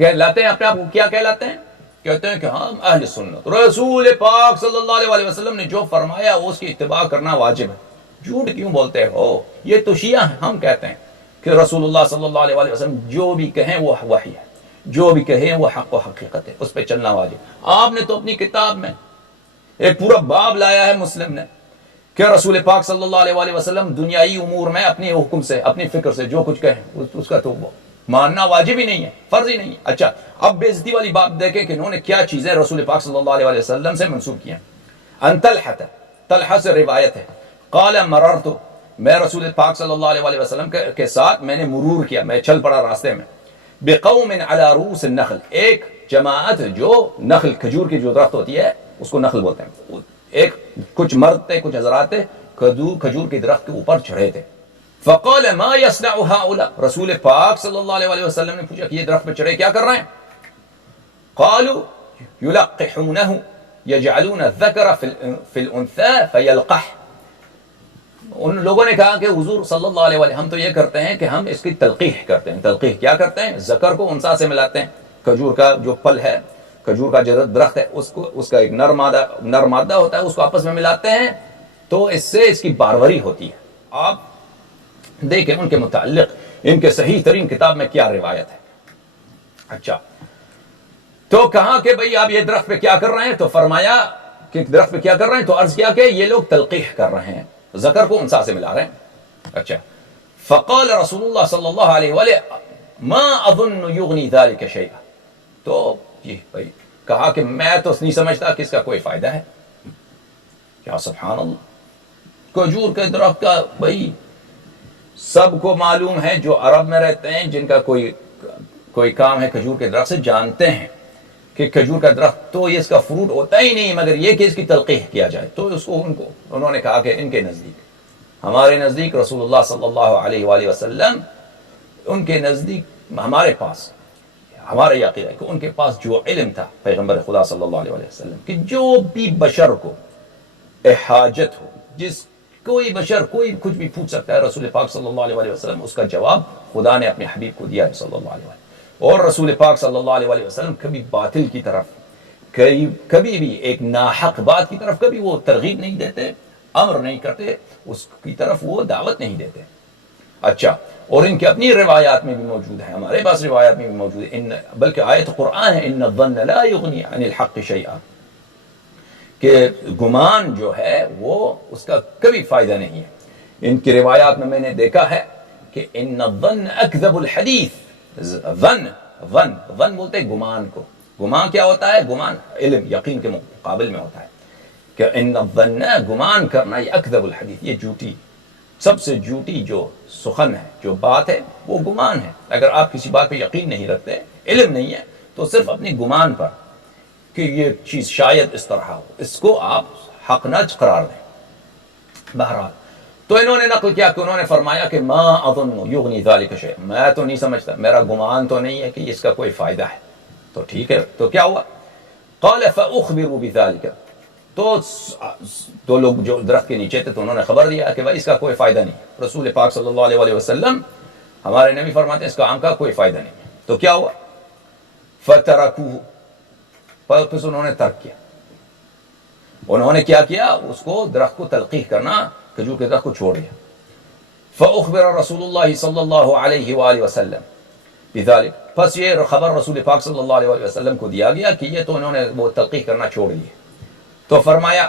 کہلاتے ہیں اپنے آپ کو کیا کہلاتے ہیں؟ کہتے ہیں کہ ہم اہل سنت، رسول پاک صلی اللہ علیہ وسلم نے جو فرمایا اس کی اتباع کرنا واجب ہے۔ جھوٹ کیوں بولتے ہو؟ یہ تو شیعہ ہیں۔ ہم کہتے ہیں کہ رسول اللہ صلی اللہ علیہ وسلم جو بھی کہیں وہ وحی ہے، جو بھی کہیں وہ حق و حقیقت ہے، اس پہ چلنا واجب۔ آپ نے تو اپنی کتاب میں ایک پورا باب لایا ہے مسلم نے کہ رسول پاک صلی اللہ علیہ وسلم دنیائی امور میں اپنے حکم سے، اپنی فکر سے جو کچھ کہیں اس کا تو ماننا واجب ہی نہیں ہے، فرض ہی نہیں ہے۔ اچھا، اب بے عزتی والی بات دیکھیں کہ انہوں نے کیا چیزیں رسول پاک صلی اللہ علیہ وسلم سے منسوب کی ہیں۔ ان طلحہ سے روایت ہے، قال مررت، میں رسول پاک صلی اللہ علیہ وسلم کے ساتھ میں نے مرور کیا، میں چل پڑا راستے میں، بقوم علی رؤوس النخل، ایک جماعت جو نخل کھجور کی جو درخت ہوتی ہے اس کو نخل بولتے ہیں، ایک کچھ مرد تھے، کچھ حضرات تھے، کھجور کے درخت کے اوپر چڑھے تھے۔ فقال ما يصنع هؤلاء، رسول پاک صلی اللہ علیہ وسلم نے پوچھا کہ یہ درخت پہ چڑھے کیا کر رہے ہیں؟ قالوا يلقحونه يجعلون الذكر في الانثى فيلقح، ان لوگوں نے کہا کہ حضور صلی اللہ علیہ وسلم ہم تو یہ کرتے ہیں کہ ہم اس کی تلقیح کرتے ہیں۔ تلقیح کیا کرتے ہیں؟ ذکر کو انثیٰ سے ملاتے ہیں، کھجور کا جو پھل ہے، کھجور کا جو درخت ہے اس کا ایک نر مادہ ہوتا ہے، اس کو آپس میں ملاتے ہیں تو اس سے اس کی باروری ہوتی ہے۔ آپ دیکھیں ان کے متعلق ان کے صحیح ترین کتاب میں کیا روایت ہے۔ اچھا، تو کہا کہ بھئی آپ یہ درخت پہ کیا کر رہے ہیں؟ تو فرمایا کہ درخت پہ کیا کر رہے ہیں؟ تو عرض کیا کہ یہ لوگ تلقیح کر رہے ہیں، ذکر کو انثیٰ سے ملا رہے ہیں۔ اچھا، فقال رسول اللہ صلی اللہ علیہ وسلم ما اظن یغنی ذلک شیئا، تو یہ بھئی کہا کہ میں تو نہیں سمجھتا کہ اس کا کوئی فائدہ ہے۔ کیا سبحان اللہ، کھجور کے درخت کا بھئی سب کو معلوم ہے، جو عرب میں رہتے ہیں جن کا کوئی کام ہے کھجور کے درخت سے، جانتے ہیں کہ کھجور کا درخت تو یہ اس کا فروٹ ہوتا ہی نہیں، مگر یہ کہ اس کی تلقیح کیا جائے۔ تو اس کو انہوں نے کہا کہ ان کے نزدیک، ہمارے نزدیک رسول اللہ صلی اللہ علیہ وآلہ وسلم، ان کے نزدیک ہمارے پاس، ہمارا یہ عقیدہ ہے کہ ان کے پاس جو علم تھا پیغمبر خدا صلی اللہ علیہ وسلم کہ جو بھی بشر کو حاجت ہو، جس کوئی بشر کوئی کچھ بھی پوچھ سکتا ہے، رسول پاک صلی اللہ علیہ وسلم اس کا جواب خدا نے اپنے حبیب کو دیا ہے صلی اللہ علیہ وسلم۔ اور رسول پاک صلی اللہ علیہ وسلم کبھی باطل کی طرف، کبھی بھی ایک ناحق بات کی طرف کبھی وہ ترغیب نہیں دیتے، امر نہیں کرتے، اس کی طرف وہ دعوت نہیں دیتے۔ اچھا، اور ان کی اپنی روایات میں بھی موجود ہے، ہمارے پاس روایات میں بھی موجود ہے، بلکہ آیت قرآن ہے، ان الظن لا یغنی عن الحق شیئا، کہ گمان جو ہے وہ اس کا کبھی فائدہ نہیں ہے۔ ان کی روایات میں نے دیکھا ہے کہ ان الظن اکذب الحدیث، ظن بولتے ہیں گمان کو۔ گمان کیا ہوتا ہے؟ گمان علم یقین کے مقابل میں ہوتا ہے، کہ ان الظن، گمان کرنا، یہ اکذب الحدیث، یہ جھوٹی، سب سے جھوٹی جو سخن ہے، جو بات ہے وہ گمان ہے۔ اگر آپ کسی بات پہ یقین نہیں رکھتے، علم نہیں ہے، تو صرف اپنی گمان پر کہ یہ چیز شاید اس طرح ہو، اس کو آپ حق نہ قرار دیں۔ بہرحال تو انہوں نے نقل کیا کہ انہوں نے فرمایا کہ ما اظن یغنی ذلک شیء، میں تو نہیں سمجھتا، میرا گمان تو نہیں ہے کہ اس کا کوئی فائدہ ہے۔ تو ٹھیک ہے، تو کیا ہوا؟ قال فاخبروا بذلک، تو لوگ جو درخت کے نیچے تھے تو انہوں نے خبر دیا کہ بھائی اس کا کوئی فائدہ نہیں، رسول پاک صلی اللہ علیہ وسلم ہمارے نبی فرماتے ہیں اس کام کا کوئی فائدہ نہیں۔ تو کیا ہوا؟ فترکوہ، پس انہوں نے ترک کیا، انہوں نے کیا کیا؟ اس کو درخت کو تلقیح کرنا، کھجور کے درخت کو چھوڑ دیا۔ فاخبر رسول اللہ صلی اللہ علیہ وآلہ وسلم بذلک، پس یہ خبر رسول پاک صلی اللہ علیہ وسلم کو دیا گیا کہ یہ تو انہوں نے وہ تلقیح کرنا چھوڑ دیا۔ تو فرمایا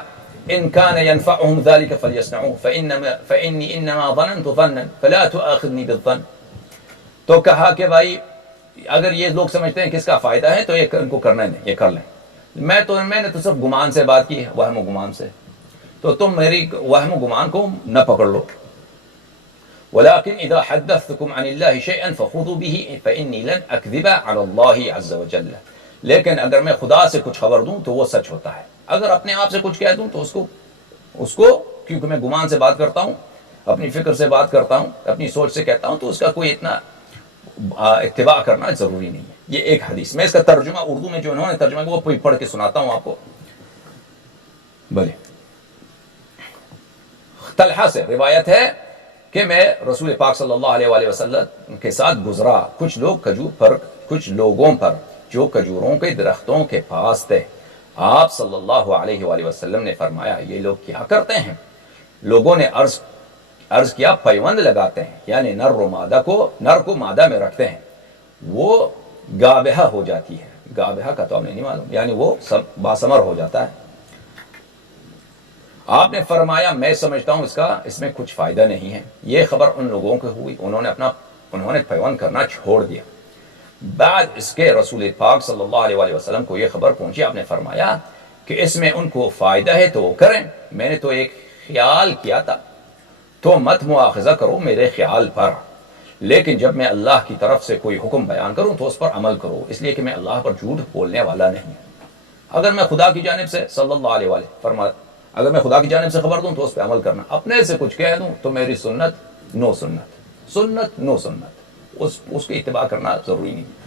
ان كان ينفعهم ذلك فليصنعوه فاني انما ظننت ظنا فلا تؤاخذني بالظن، تو کہا کہ بھائی اگر یہ لوگ سمجھتے ہیں کہ اس کا فائدہ ہے تو یہ ان کو کرنا نہیں، یہ کر لیں، میں نے تو صرف گمان سے بات کی ہے، وہم و گمان سے، تو تم میری وہم و گمان کو نہ پکڑ لو۔ ولكن اذا حدثتكم عن الله شيئا فخذوا به فاني لن اكذب على الله عز وجل، لیکن اگر میں خدا سے کچھ خبر دوں تو وہ سچ ہوتا ہے، اگر اپنے آپ سے کچھ کہہ دوں تو اس کو کیونکہ میں گمان سے بات کرتا ہوں، اپنی فکر سے بات کرتا ہوں، اپنی سوچ سے کہتا ہوں، تو اس کا کوئی اتنا اتباع کرنا ضروری نہیں ہے۔ یہ ایک حدیث، میں اس کا ترجمہ اردو میں جو انہوں نے ترجمہ کیا وہ پڑھ کے سناتا ہوں آپ کو۔ بھلے طلحہ سے روایت ہے کہ میں رسول پاک صلی اللہ علیہ وآلہ وسلم کے ساتھ گزرا، کچھ لوگ کچھ لوگوں پر جو کھجوروں کے درختوں کے پاس تھے، آپ صلی اللہ علیہ وآلہ وسلم نے فرمایا یہ لوگ کیا کرتے ہیں؟ لوگوں نے عرض کیا پیوند لگاتے ہیں، یعنی نر کو مادہ میں رکھتے ہیں، وہ گابہہ ہو جاتی ہے۔ گابہہ کا تو ہمیں نہیں معلوم، یعنی وہ باثمر ہو جاتا ہے۔ آپ نے فرمایا میں سمجھتا ہوں اس میں کچھ فائدہ نہیں ہے۔ یہ خبر ان لوگوں کو ہوئی، انہوں نے پیوند کرنا چھوڑ دیا۔ بعد اس کے رسول پاک صلی اللہ علیہ وآلہ وسلم کو یہ خبر پہنچی، آپ نے فرمایا کہ اس میں ان کو فائدہ ہے تو وہ کریں، میں نے تو ایک خیال کیا تھا، تو مت مواخذہ کرو میرے خیال پر، لیکن جب میں اللہ کی طرف سے کوئی حکم بیان کروں تو اس پر عمل کرو، اس لیے کہ میں اللہ پر جھوٹ بولنے والا نہیں۔ اگر میں خدا کی جانب سے صلی اللہ علیہ وآلہ فرمایا، اگر میں خدا کی جانب سے خبر دوں تو اس پہ عمل کرنا، اپنے سے کچھ کہہ دوں تو میری سنت نو سنت، سنت نو سنت، اس کی اتباع کرنا ضروری نہیں۔